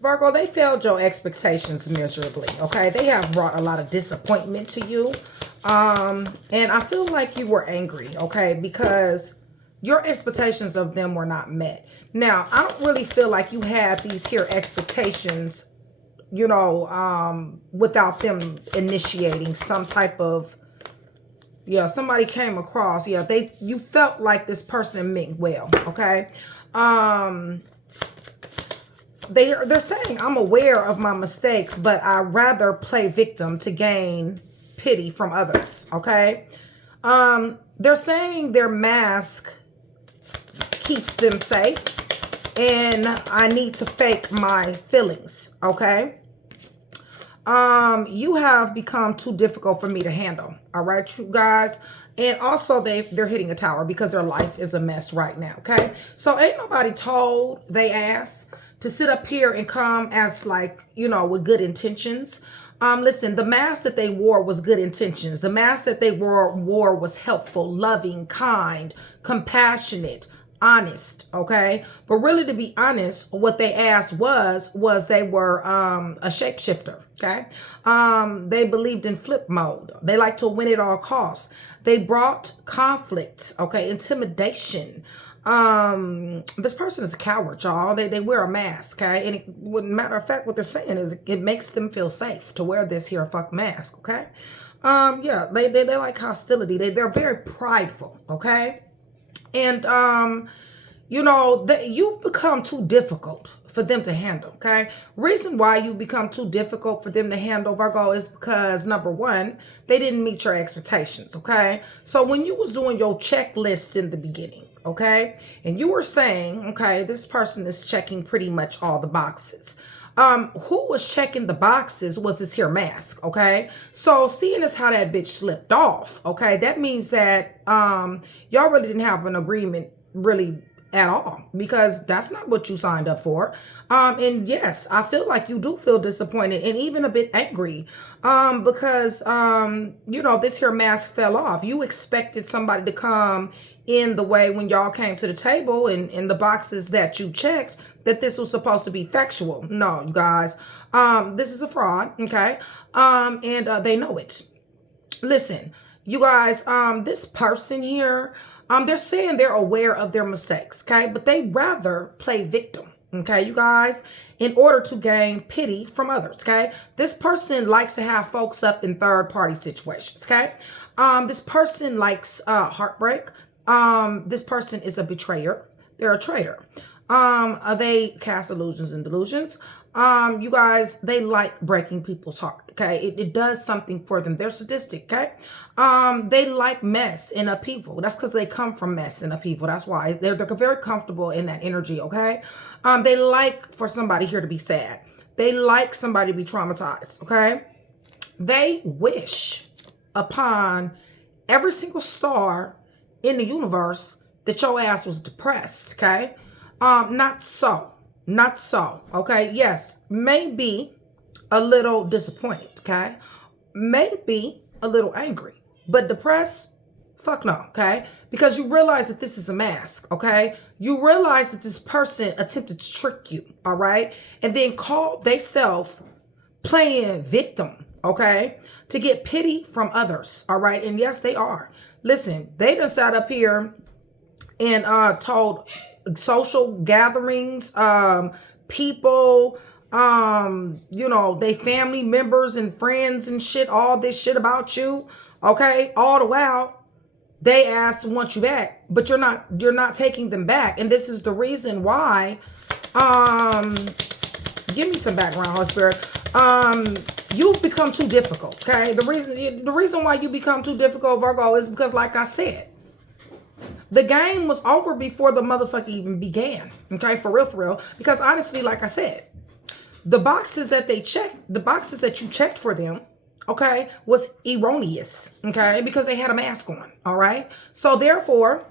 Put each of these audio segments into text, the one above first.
Virgo, they failed your expectations miserably, okay? They have brought a lot of disappointment to you. And I feel like you were angry, okay? Because your expectations of them were not met. Now, I don't really feel like you had these here expectations, you know, without them initiating some type of, yeah, somebody came across, yeah, you felt like this person meant well, okay? They're saying, I'm aware of my mistakes, but I rather play victim to gain pity from others, okay? They're saying their mask keeps them safe, and I need to fake my feelings, okay? You have become too difficult for me to handle, all right, you guys? And also they're hitting a tower because their life is a mess right now, okay? So ain't nobody told they ass to sit up here and come as like, you know, with good intentions. Listen, the mask that they wore was good intentions. The mask that they wore was helpful, loving, kind, compassionate, honest, okay? But really, to be honest, what they asked was they were a shapeshifter, okay? They believed in flip mode. They like to win at all costs. They brought conflict, okay, intimidation. This person is a coward, y'all. They wear a mask, okay? And matter of fact, what they're saying is it makes them feel safe to wear this here fuck mask, okay? Yeah, they like hostility. They're very prideful, okay? And you know, you've become too difficult for them to handle, okay? Reason why you become too difficult for them to handle, Virgo, is because, number one, they didn't meet your expectations, okay? So when you was doing your checklist in the beginning, okay, and you were saying, okay, this person is checking pretty much all the boxes. Who was checking the boxes was this here mask, okay? So seeing as how that bitch slipped off, okay, that means that y'all really didn't have an agreement really at all, because that's not what you signed up for. And yes, I feel like you do feel disappointed and even a bit angry because you know, this here mask fell off. You expected somebody to come in the way when y'all came to the table and in the boxes that you checked, that this was supposed to be factual. No, you guys, this is a fraud, okay? And they know it. Listen, you guys, this person here, they're saying they're aware of their mistakes, okay? But they rather play victim, okay, you guys, in order to gain pity from others, okay? This person likes to have folks up in third-party situations, okay? This person likes heartbreak. This person is a betrayer. They're a traitor. They cast illusions and delusions. You guys, they like breaking people's heart, okay? It does something for them. They're sadistic, okay? They like mess and upheaval. That's because they come from mess and upheaval. That's why they're very comfortable in that energy, okay? They like for somebody here to be sad. They like somebody to be traumatized, okay? They wish upon every single star in the universe that your ass was depressed, okay? Not so. Not so, okay? Yes, maybe a little disappointed, okay? Maybe a little angry, but depressed? Fuck no, okay? Because you realize that this is a mask, okay? You realize that this person attempted to trick you, all right? And then called theyself playing victim, okay? To get pity from others, all right? And yes, they are. Listen, they done sat up here and told social gatherings, people, you know, they family members and friends and shit, all this shit about you, okay? All the while, they ask want you back, but you're not taking them back. And this is the reason why, give me some background, Holy Spirit. You've become too difficult, okay? The reason why you become too difficult, Virgo, is because, like I said, the game was over before the motherfucker even began. Okay, for real. Because honestly, like I said, the boxes that they checked, the boxes that you checked for them, okay, was erroneous. Okay, because they had a mask on. All right. So therefore,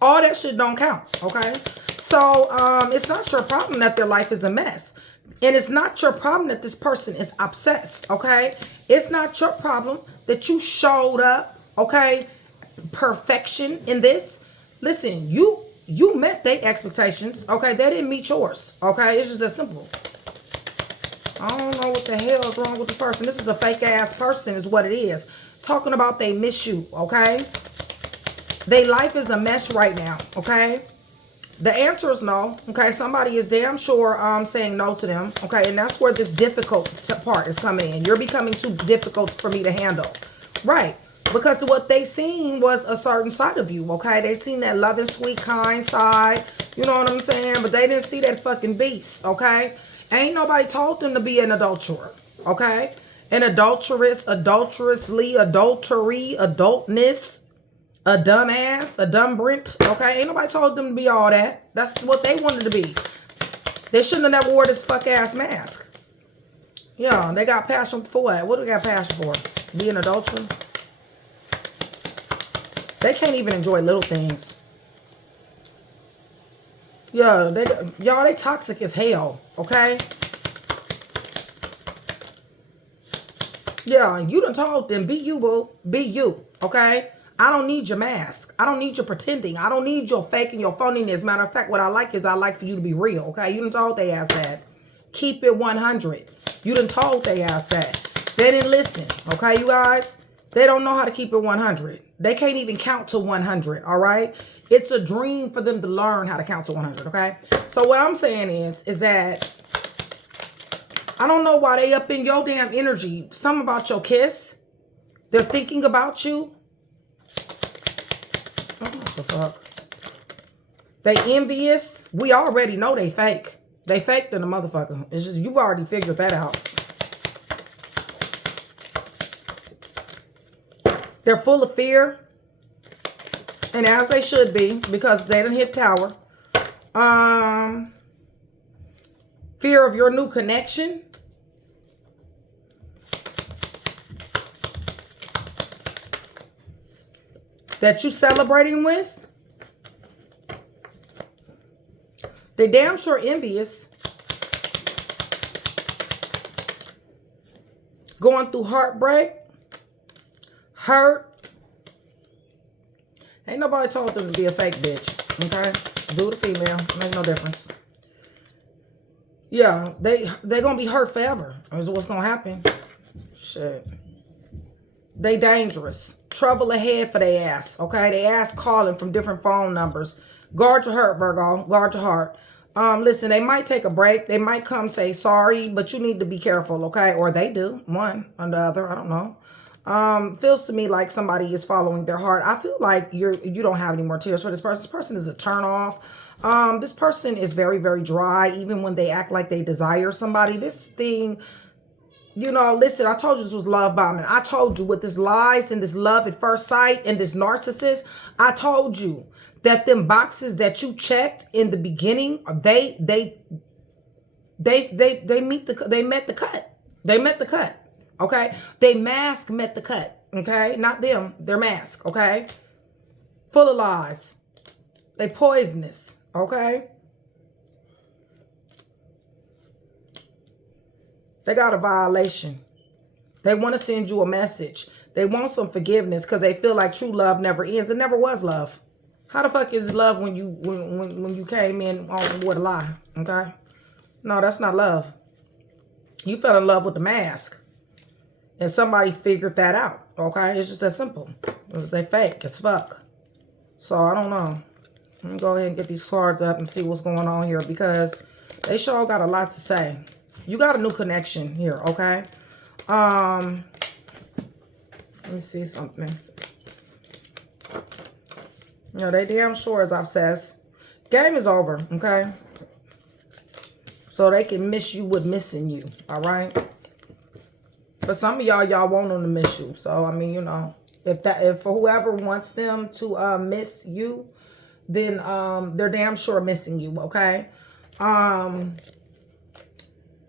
all that shit don't count. Okay. So it's not your problem that their life is a mess. And it's not your problem that this person is obsessed. Okay. It's not your problem that you showed up. Okay. Perfection in this. Listen, you met their expectations, okay? They didn't meet yours, okay? It's just that simple. I don't know what the hell is wrong with the person. This is a fake ass person is what it is. It's talking about they miss you, okay? Their life is a mess right now, okay? The answer is no, okay? Somebody is damn sure saying no to them, okay? And that's where this difficult part is coming in. You're becoming too difficult for me to handle, right? Because what they seen was a certain side of you, okay? They seen that loving, sweet, kind side, you know what I'm saying? But they didn't see that fucking beast, okay? Ain't nobody told them to be an adulterer, okay? An adulteress, adulterously, adultery, adultness, a dumbass, a dumb Brent, okay? Ain't nobody told them to be all that. That's what they wanted to be. They shouldn't have never wore this fuck-ass mask. Yeah, they got passion for what? What do they got passion for? Be an adulterer? They can't even enjoy little things. Yeah, y'all, they toxic as hell, okay? Yeah, you done told them, be you, boo. Be you, okay? I don't need your mask. I don't need your pretending. I don't need your fake and your phoniness. Matter of fact, what I like is I like for you to be real, okay? You done told they ass that. Keep it 100. You done told they ass that. They didn't listen, okay, you guys? They don't know how to keep it 100. They can't even count to 100, all right? It's a dream for them to learn how to count to 100, okay? So what I'm saying is that I don't know why they up in your damn energy. Something about your kiss. They're thinking about you. Oh, what the fuck? They envious. We already know they fake. They fake than a motherfucker. It's just, you've already figured that out. They're full of fear. And as they should be, because they done hit tower. Fear of your new connection. That you celebrating with. They damn sure envious. Going through heartbreak. Hurt. Ain't nobody told them to be a fake bitch. Okay? Do the female. Make no difference. Yeah, they gonna be hurt forever. Is what's gonna happen. Shit. They dangerous. Trouble ahead for their ass. Okay? They ass calling from different phone numbers. Guard your heart, Virgo. Guard your heart. Listen, they might take a break. They might come say sorry, but you need to be careful, okay? Or they do. One or the other. I don't know. Feels to me like somebody is following their heart. I feel like you don't have any more tears for this person. This person is a turn off. This person is very, very dry, even when they act like they desire somebody. This thing, you know, listen, I told you this was love bombing. I told you with this lies and this love at first sight and this narcissist, I told you that them boxes that you checked in the beginning, they met the cut. They met the cut. Okay? They mask met the cut. Okay? Not them. Their mask. Okay? Full of lies. They poisonous. Okay? They got a violation. They want to send you a message. They want some forgiveness because they feel like true love never ends. It never was love. How the fuck is love when you came in on with a lie? Okay? No, that's not love. You fell in love with the mask. And somebody figured that out. Okay? It's just that simple. They fake as fuck. So, I don't know. Let me go ahead and get these cards up and see what's going on here. Because they sure got a lot to say. You got a new connection here. Okay? Let me see something. You know, they damn sure is obsessed. Game is over. Okay? So they can miss you with missing you. All right? But some of y'all want them to miss you. So, I mean, you know, if for whoever wants them to miss you, then they're damn sure missing you, okay?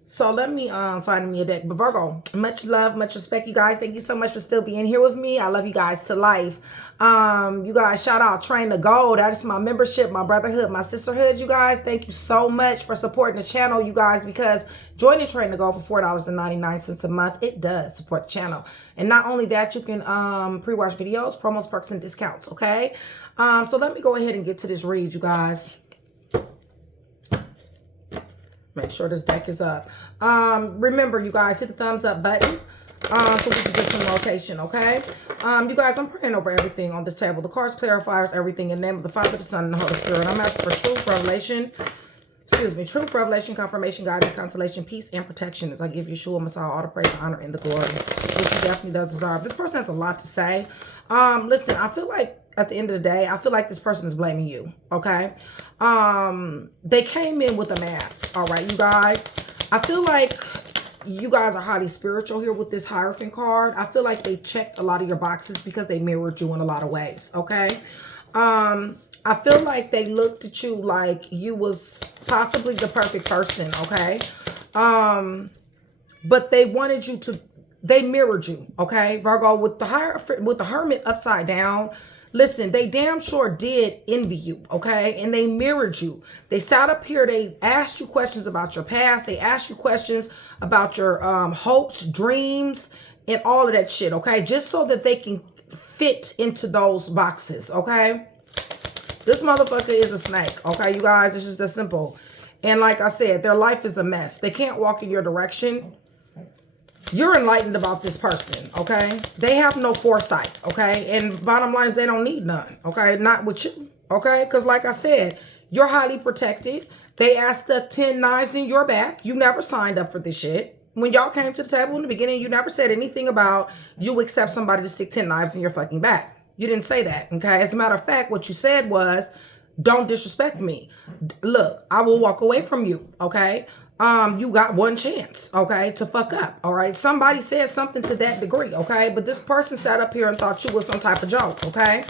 So let me find me a deck. But Virgo, much love, much respect, you guys. Thank you so much for still being here with me. I love you guys to life. You guys, shout out Train to Go. That is my membership, my brotherhood, my sisterhood, you guys. Thank you so much for supporting the channel, you guys, because joining Train to Go for $4.99 a month, it does support the channel. And not only that, you can pre-watch videos, promos, perks, and discounts, okay? So let me go ahead and get to this read, you guys. Make sure this deck is up. Remember, you guys, hit the thumbs up button so we can get some rotation, okay? You guys, I'm praying over everything on this table. The cards clarifiers, everything in the name of the Father, the Son, and the Holy Spirit. I'm asking for truth, revelation, truth, revelation, confirmation, guidance, consolation, peace, and protection as I give Yeshua Messiah all the praise, honor, and the glory, which he definitely does deserve. This person has a lot to say. Listen, I feel like at the end of the day, I feel like this person is blaming you, okay? They came in with a mask, all right, you guys? I feel like you guys are highly spiritual here with this Hierophant card. I feel like they checked a lot of your boxes because they mirrored you in a lot of ways, okay? I feel like they looked at you like you was possibly the perfect person, okay? But they wanted you to, they mirrored you, okay? Virgo, with the Hermit upside down, listen, they damn sure did envy you, okay? And they mirrored you. They sat up here, they asked you questions about your past. They asked you questions about your hopes, dreams, and all of that shit, okay? Just so that they can fit into those boxes, okay? This motherfucker is a snake, okay, you guys? It's just that simple. And like I said, their life is a mess. They can't walk in your direction. You're enlightened about this person, okay? They have no foresight, okay? And bottom line is they don't need none, okay? Not with you, okay? Because like I said, you're highly protected. They asked the 10 knives in your back. You never signed up for this shit. When y'all came to the table in the beginning, you never said anything about you accept somebody to stick 10 knives in your fucking back. You didn't say that, okay? As a matter of fact, what you said was, don't disrespect me. Look, I will walk away from you, okay? You got one chance, okay, to fuck up, all right? Somebody said something to that degree, okay? But this person sat up here and thought you was some type of joke, okay?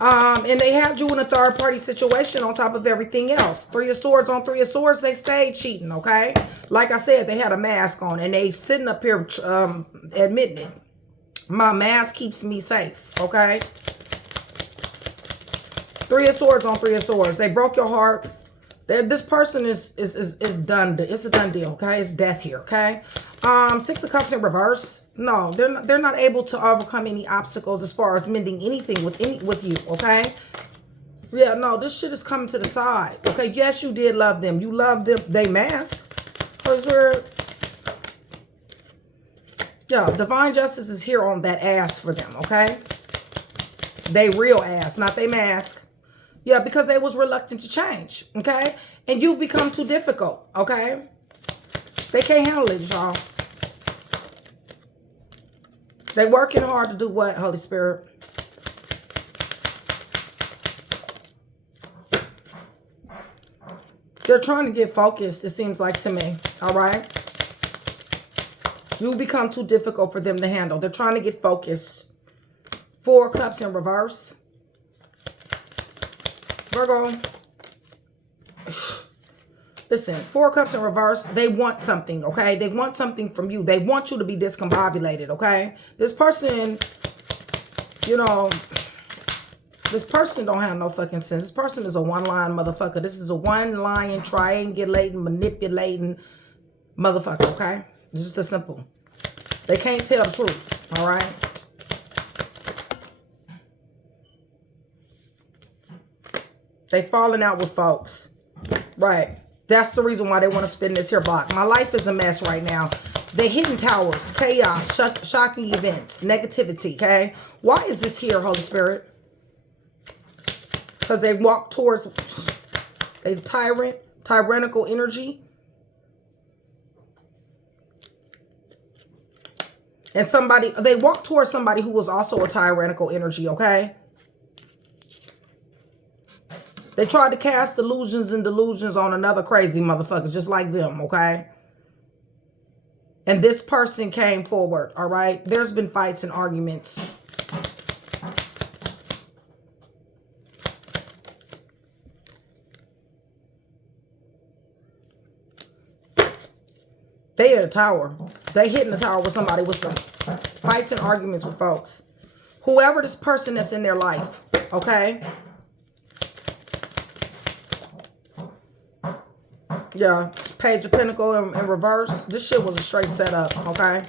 And they had you in a third-party situation on top of everything else. 3 of Swords on 3 of Swords, they stayed cheating, okay? Like I said, they had a mask on, and they sitting up here admitting it. My mask keeps me safe, okay? 3 of Swords on 3 of Swords. They broke your heart. This person is done. It's a done deal, okay? It's death here, okay? 6 of Cups in reverse. No, they're not able to overcome any obstacles as far as mending anything with you, okay? Yeah, no, this shit is coming to the side, okay? Yes, you did love them. You loved them. They mask. Holy Spirit. Yeah, divine justice is here on that ass for them, okay? They real ass, not they mask. Yeah, because they was reluctant to change, okay? And you've become too difficult, okay? They can't handle it, y'all. They working hard to do what, Holy Spirit? They're trying to get focused, it seems like to me, all right? You become too difficult for them to handle. They're trying to get focused. 4 of Cups in reverse. Virgo. Listen, 4 of Cups in reverse. They want something, okay? They want something from you. They want you to be discombobulated, okay? This person, you know, this person don't have no fucking sense. This person is a one-line motherfucker. This is a one-line, triangulating, manipulating motherfucker, okay? It's just as simple. They can't tell the truth, all right? They falling out with folks. Right. That's the reason why they want to spin this here block. My life is a mess right now. The hidden towers, chaos, shocking events, negativity, okay? Why is this here, Holy Spirit? Because they walk towards a tyrannical energy. And they walk towards somebody who was also a tyrannical energy, okay? They tried to cast illusions and delusions on another crazy motherfucker just like them, okay? And this person came forward, all right? There's been fights and arguments. They in a tower. They hit in the tower with somebody with some fights and arguments with folks. Whoever this person that's in their life, okay? Yeah, Page of Pentacles in reverse. This shit was a straight setup, okay?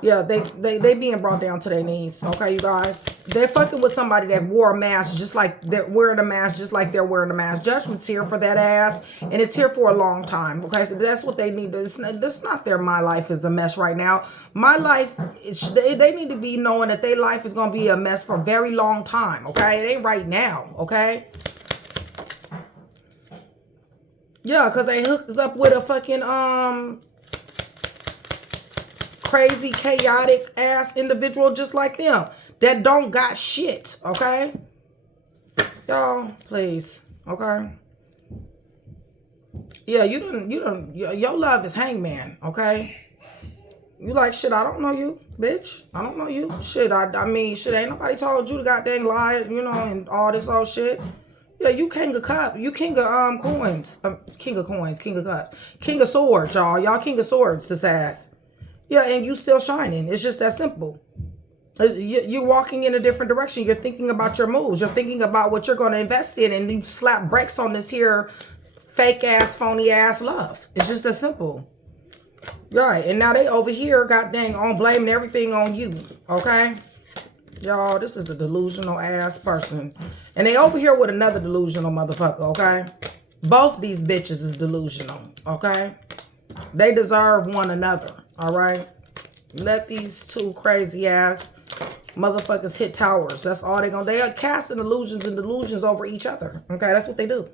Yeah, they being brought down to their knees. Okay, you guys. They're fucking with somebody that wore a mask just like they're wearing a mask, just like they're wearing a mask. Judgment's here for that ass, and it's here for a long time. Okay, so that's what they need. This not their my life is a mess right now. My life is, they need to be knowing that their life is gonna be a mess for a very long time. Okay, it ain't right now. Okay. Yeah, because they hooked up with a fucking crazy, chaotic ass individual just like them that don't got shit. Okay, y'all, please. Okay. Yeah, your love is hangman. Okay. You like, shit, I don't know you, bitch. I don't know you. Shit, I mean, shit, ain't nobody told you to goddamn lie, you know, and all this old shit. Yeah, you king of cup. You king of coins. King of coins, king of cups. King of swords, y'all. Y'all king of swords, this ass. Yeah, and you still shining. It's just that simple. You're walking in a different direction. You're thinking about your moves. You're thinking about what you're going to invest in, and you slap brakes on this here fake ass, phony ass love. It's just that simple. Right, and now they over here, god dang, on blaming everything on you. Okay? Y'all, this is a delusional ass person. And they over here with another delusional motherfucker, okay? Both these bitches is delusional, okay? They deserve one another, all right? Let these two crazy ass motherfuckers hit towers. That's all they are casting illusions and delusions over each other, okay? That's what they do.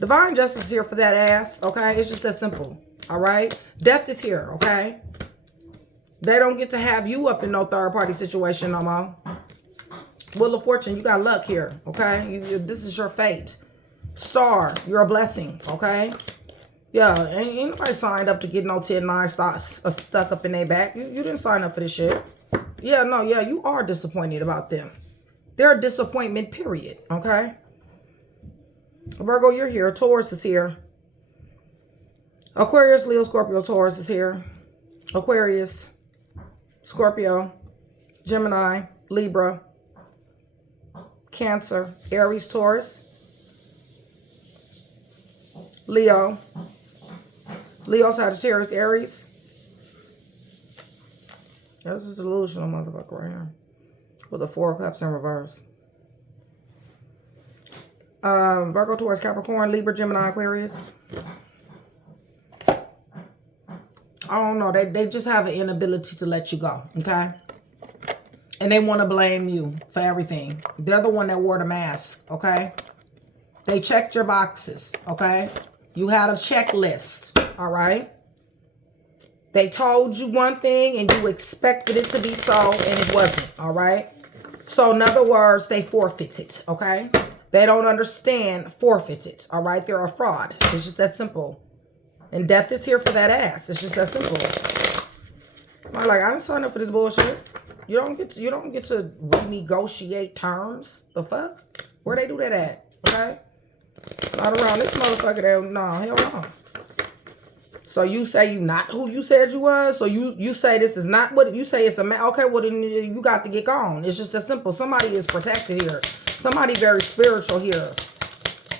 Divine justice is here for that ass, okay? It's just that simple, all right? Death is here, okay? They don't get to have you up in no third party situation no more. Wheel of Fortune, you got luck here, okay? This is your fate. Star, you're a blessing, okay? Yeah, ain't nobody signed up to get no 10-9 stuck up in their back. You didn't sign up for this shit. Yeah, no, yeah, you are disappointed about them. They're a disappointment, period, okay? Virgo, you're here. Taurus is here. Aquarius, Leo, Scorpio, Taurus is here. Aquarius, Scorpio, Gemini, Libra, Cancer, Aries, Taurus, Leo, Sagittarius, Aries. This is delusional motherfucker right here. With the 4 of Cups in reverse. Virgo, Taurus, Capricorn, Libra, Gemini, Aquarius. I don't know. They just have an inability to let you go, okay? And they want to blame you for everything. They're the one that wore the mask, okay? They checked your boxes, okay? You had a checklist, all right? They told you one thing and you expected it to be so and it wasn't, all right? So in other words, they forfeited, okay? They don't understand forfeited, all right? They're a fraud. It's just that simple. And death is here for that ass. It's just that simple. I'm like, I didn't sign up for this bullshit. You don't get to renegotiate terms. The fuck? Where they do that at? Okay? Not around this motherfucker there. No, hell no. So you say you not who you said you was? So you say this is not what you say it's a man. Okay, well then you got to get gone. It's just that simple. Somebody is protected here. Somebody very spiritual here.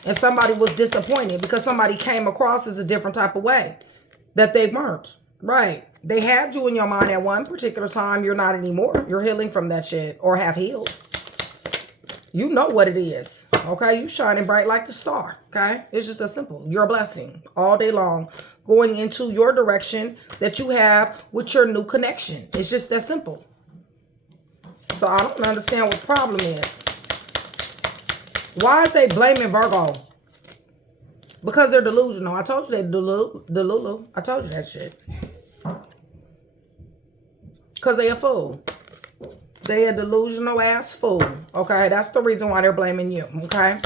And somebody was disappointed because somebody came across as a different type of way that they weren't. Right. They had you in your mind at one particular time. You're not anymore. You're healing from that shit or have healed. You know what it is. Okay. You shining bright like the star. Okay. It's just as simple. You're a blessing all day long going into your direction that you have with your new connection. It's just that simple. So I don't understand what the problem is. Why is they blaming Virgo? Because they're delusional. I told you they're delulu. I told you that shit. Because they a fool. They a delusional ass fool. Okay, that's the reason why they're blaming you. Okay,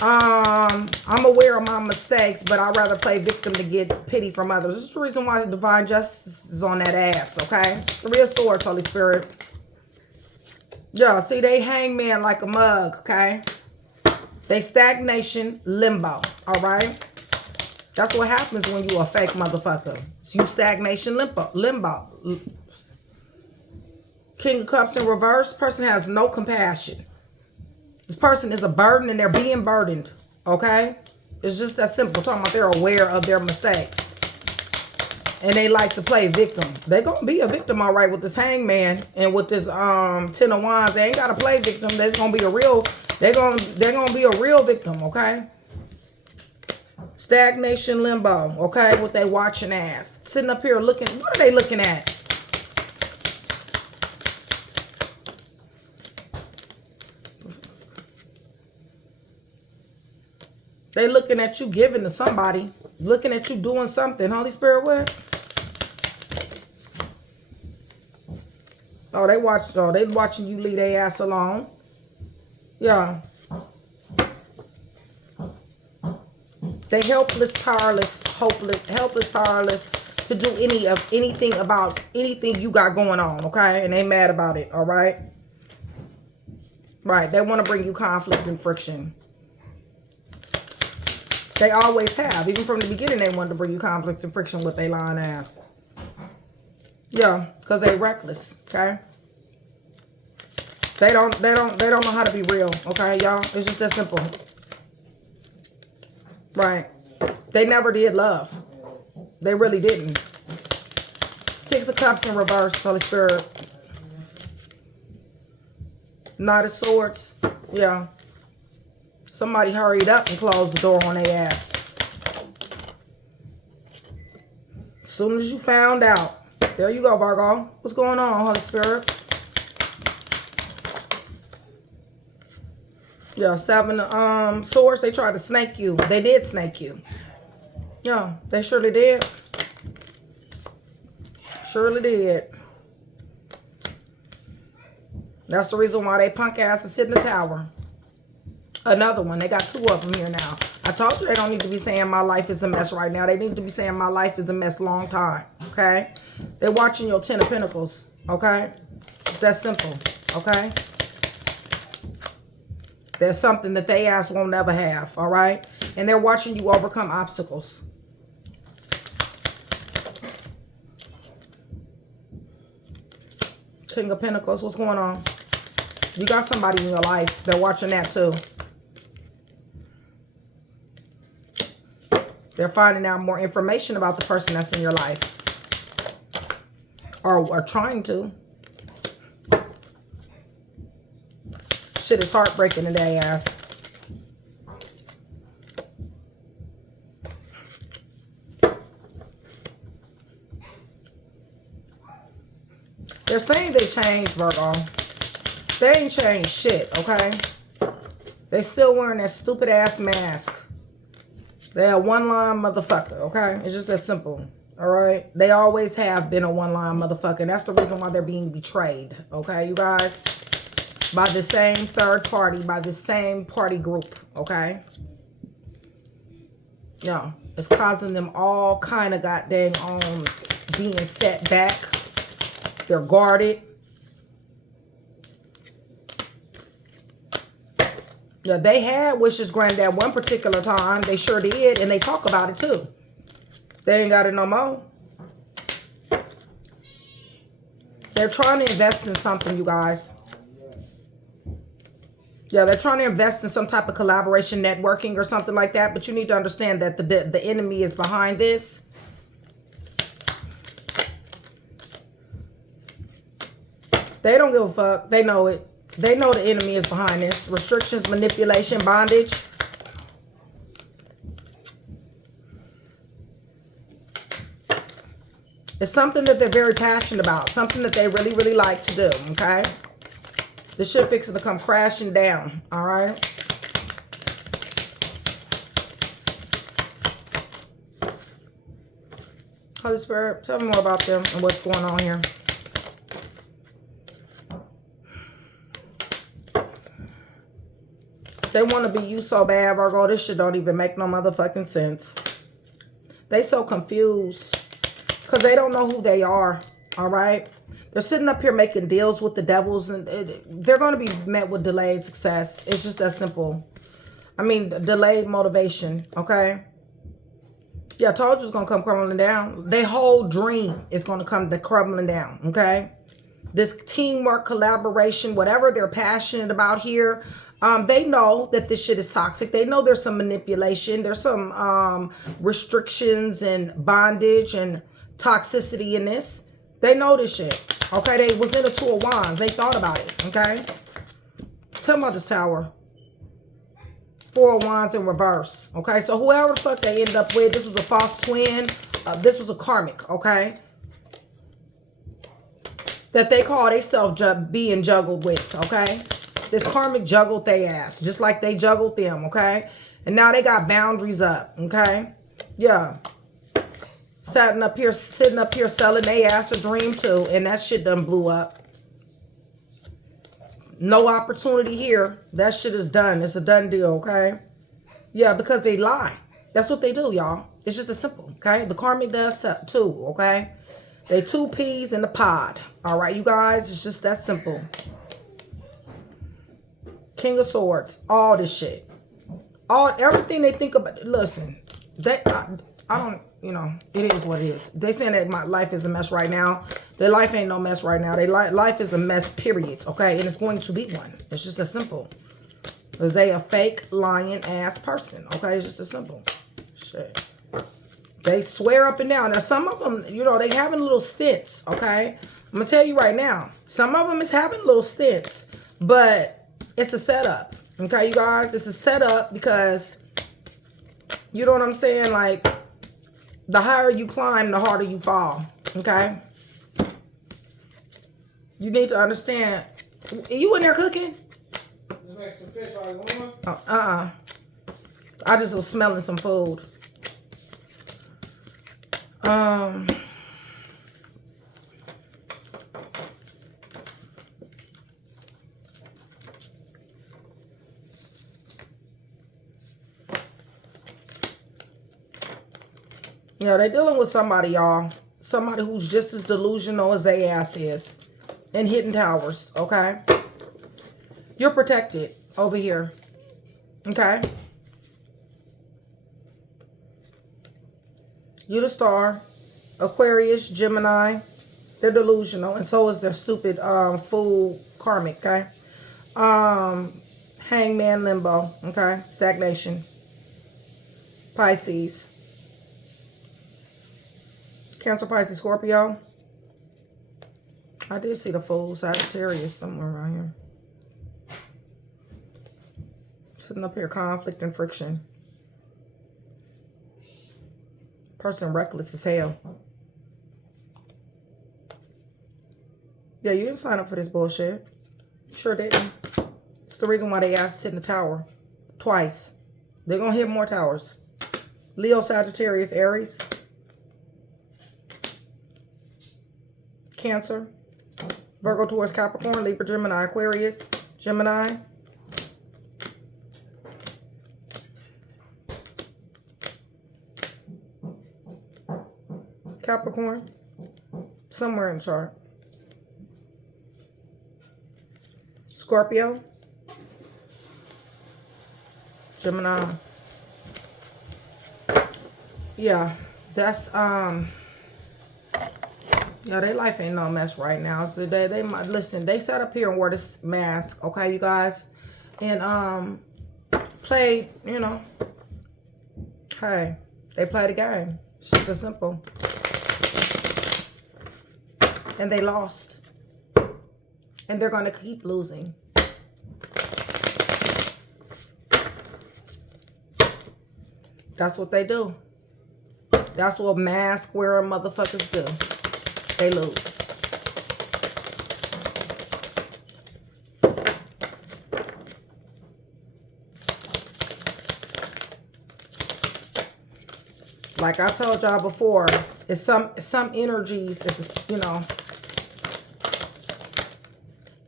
I'm aware of my mistakes, but I'd rather play victim to get pity from others. This is the reason why the divine justice is on that ass. Okay, 3 of Swords, Holy Spirit. Yeah, see, they hang man like a mug. Okay, they stagnation, limbo. All right, that's what happens when you a fake motherfucker. So you stagnation, limbo. King of Cups in reverse. Person has no compassion. This person is a burden and they're being burdened. Okay? It's just that simple. Talking about they're aware of their mistakes. And they like to play victim. They're going to be a victim, all right, with this hangman and with this 10 of wands. They ain't got to play victim. They're going to be a real, they're going to be a real victim, okay? Stagnation, limbo, okay? What they watching as. Sitting up here looking, what are they looking at? They looking at you giving to somebody. Looking at you doing something. Holy Spirit, what? Oh, they watching you leave their ass alone. Yeah. They helpless, powerless, hopeless, helpless, powerless to do anything about anything you got going on, okay? And they mad about it, all right? Right, they want to bring you conflict and friction. They always have. Even from the beginning, they wanted to bring you conflict and friction with their lying ass. Yeah, because they reckless, okay? They don't know how to be real, okay, y'all? It's just that simple. Right. They never did love. They really didn't. 6 of Cups in reverse, Holy Spirit. Knight of Swords. Yeah. Somebody hurried up and closed the door on their ass. As soon as you found out. There you go, Virgo. What's going on, Holy Spirit? Yeah, 7 swords. They tried to snake you. They did snake you. Yeah, they surely did. Surely did. That's the reason why they punk ass is sitting in the tower. Another one. They got 2 of them here now. I told you they don't need to be saying my life is a mess right now. They need to be saying my life is a mess long time. Okay? They're watching your 10 of Pentacles. Okay? It's that simple. Okay? There's something that they ass won't never have. All right? And they're watching you overcome obstacles. King of Pentacles. What's going on? You got somebody in your life. They're watching that too. They're finding out more information about the person that's in your life. Or trying to. Shit is heartbreaking today, ass. They're saying they changed, Virgo. They ain't changed shit, okay? They still wearing that stupid ass mask. They're a one-line motherfucker, okay? It's just that simple, all right? They always have been a one-line motherfucker. And that's the reason why they're being betrayed, okay, you guys? By the same third party, by the same party group, okay? Yeah, it's causing them all kind of goddamn being set back. They're guarded. Yeah, they had wishes granted at one particular time. They sure did. And they talk about it too. They ain't got it no more. They're trying to invest in something, you guys. Yeah, they're trying to invest in some type of collaboration, networking or something like that. But you need to understand that the enemy is behind this. They don't give a fuck. They know it. They know the enemy is behind this. Restrictions, manipulation, bondage. It's something that they're very passionate about. Something that they really, really like to do, okay? This shit fixing to come crashing down, all right? Holy Spirit, tell me more about them and what's going on here. They want to be you so bad, Virgo. This shit don't even make no motherfucking sense. They so confused because they don't know who they are, all right? They're sitting up here making deals with the devils, and they're going to be met with delayed success. It's just that simple. I mean, delayed motivation, okay? Yeah, I told you it's going to come crumbling down. Their whole dream is going to come crumbling down, okay? This teamwork, collaboration, whatever they're passionate about here, they know that this shit is toxic. They know there's some manipulation. There's some restrictions and bondage and toxicity in this. They know this shit. Okay, they was in the Two of Wands. They thought about it. Okay. Tell me about this Tower. Four of Wands in reverse. Okay, so whoever the fuck they ended up with, this was a false twin. This was a karmic. Okay. That they call themselves being juggled with. Okay. This karmic juggled they ass. Just like they juggled them. Okay. And now they got boundaries up. Okay. Yeah. Sitting up here selling they ass a dream too. And that shit done blew up. No opportunity here. That shit is done. It's a done deal, okay? Yeah, because they lie. That's what they do, y'all. It's just as simple, okay? The karmic does too, okay? They two peas in the pod. All right, you guys? It's just that simple. King of Swords. All this shit. Everything they think about. Listen, I don't, you know, it is what it is. They saying that my life is a mess right now. Their life ain't no mess right now. Their life is a mess, period. Okay, and it's going to be one. It's just as simple. Because they a fake, lying ass person. Okay, it's just as simple. Shit. They swear up and down. Now, some of them, you know, they having little stints. Okay, I'm gonna tell you right now. Some of them is having little stints, but it's a setup. Okay, you guys, it's a setup because, you know what I'm saying? Like, the higher you climb, the harder you fall. Okay? You need to understand. Are you in there cooking? Make some fish while you want? I just was smelling some food. Yeah, they're dealing with somebody, y'all. Somebody who's just as delusional as they ass is. In hidden towers, okay? You're protected over here. Okay? You the star. Aquarius, Gemini. They're delusional. And so is their stupid fool karmic, okay? Hangman, limbo, okay? Stagnation. Pisces. Cancer, Pisces, Scorpio. I did see the Fool, Sagittarius somewhere around here. Sitting up here, conflict and friction. Person reckless as hell. Yeah, you didn't sign up for this bullshit. Sure didn't. It's the reason why they asked to sit in the tower. Twice. They're going to hit more towers. Leo, Sagittarius, Aries. Cancer. Virgo, Taurus, Capricorn, Libra, Gemini, Aquarius, Gemini. Capricorn. Somewhere in the chart. Scorpio. Gemini. Yeah, that's yeah, their life ain't no mess right now. So they might listen. They sat up here and wore this mask, okay, you guys, and played. You know, hey, they played a game. It's just as simple. And they lost, and they're gonna keep losing. That's what they do. That's what mask-wearing motherfuckers do. They lose. Like I told y'all before, it's some energies, it's, you know,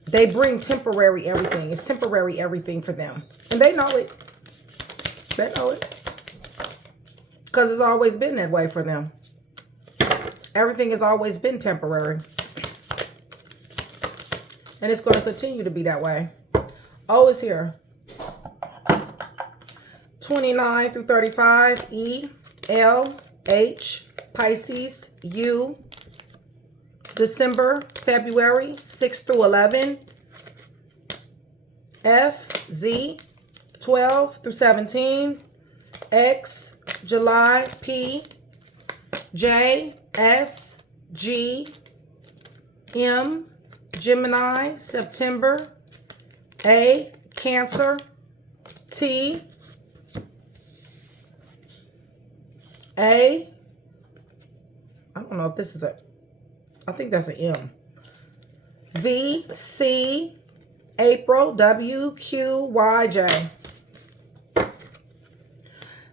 they bring temporary everything. It's temporary everything for them. And they know it. They know it. Because it's always been that way for them. Everything has always been temporary. And it's going to continue to be that way. O is here. 29 through 35. E, L, H, Pisces, U. December, February, 6 through 11. F, Z, 12 through 17. X, July, P, J, S, G, M, Gemini, September, A, Cancer, T, A, I don't know if this is a, I think that's an M. V, C, April, W, Q, Y, J.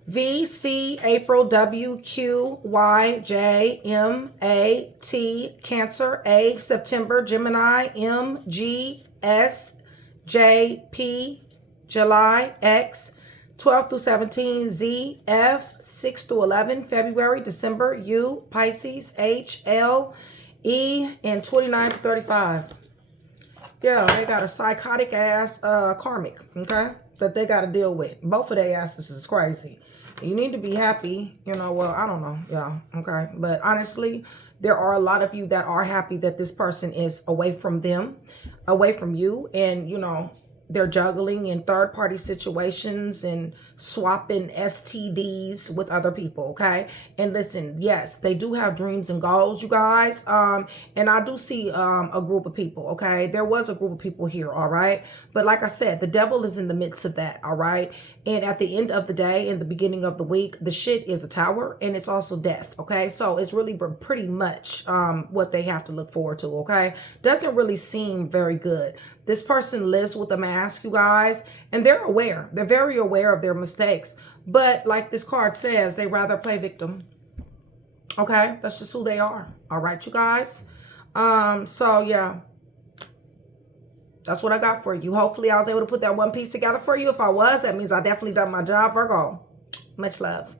V, C, April, W, Q, Y, J, M, A, T, Cancer, A, September, Gemini, M, G, S, J, P, July, X, 12 through 17, Z, F, 6 through 11, February, December, U, Pisces, H, L, E, and 29 to 35. Yeah, they got a psychotic ass karmic, okay, that they got to deal with. Both of their asses is crazy. You need to be happy, you know, well, I don't know, yeah, okay. But honestly, there are a lot of you that are happy that this person is away from them, away from you, and, you know, they're juggling in third-party situations and swapping STDs with other people, okay? And listen, yes, they do have dreams and goals, you guys. And I do see a group of people, okay? There was a group of people here, all right? But like I said, the devil is in the midst of that, all right? And at the end of the day, in the beginning of the week, the shit is a tower and it's also death, okay? So it's really pretty much what they have to look forward to, okay? Doesn't really seem very good. This person lives with a mask, you guys, and they're aware. They're very aware of their mistakes. But like this card says, they rather play victim. Okay? That's just who they are. All right, you guys? So, yeah. That's what I got for you. Hopefully, I was able to put that one piece together for you. If I was, that means I definitely done my job, Virgo. Much love.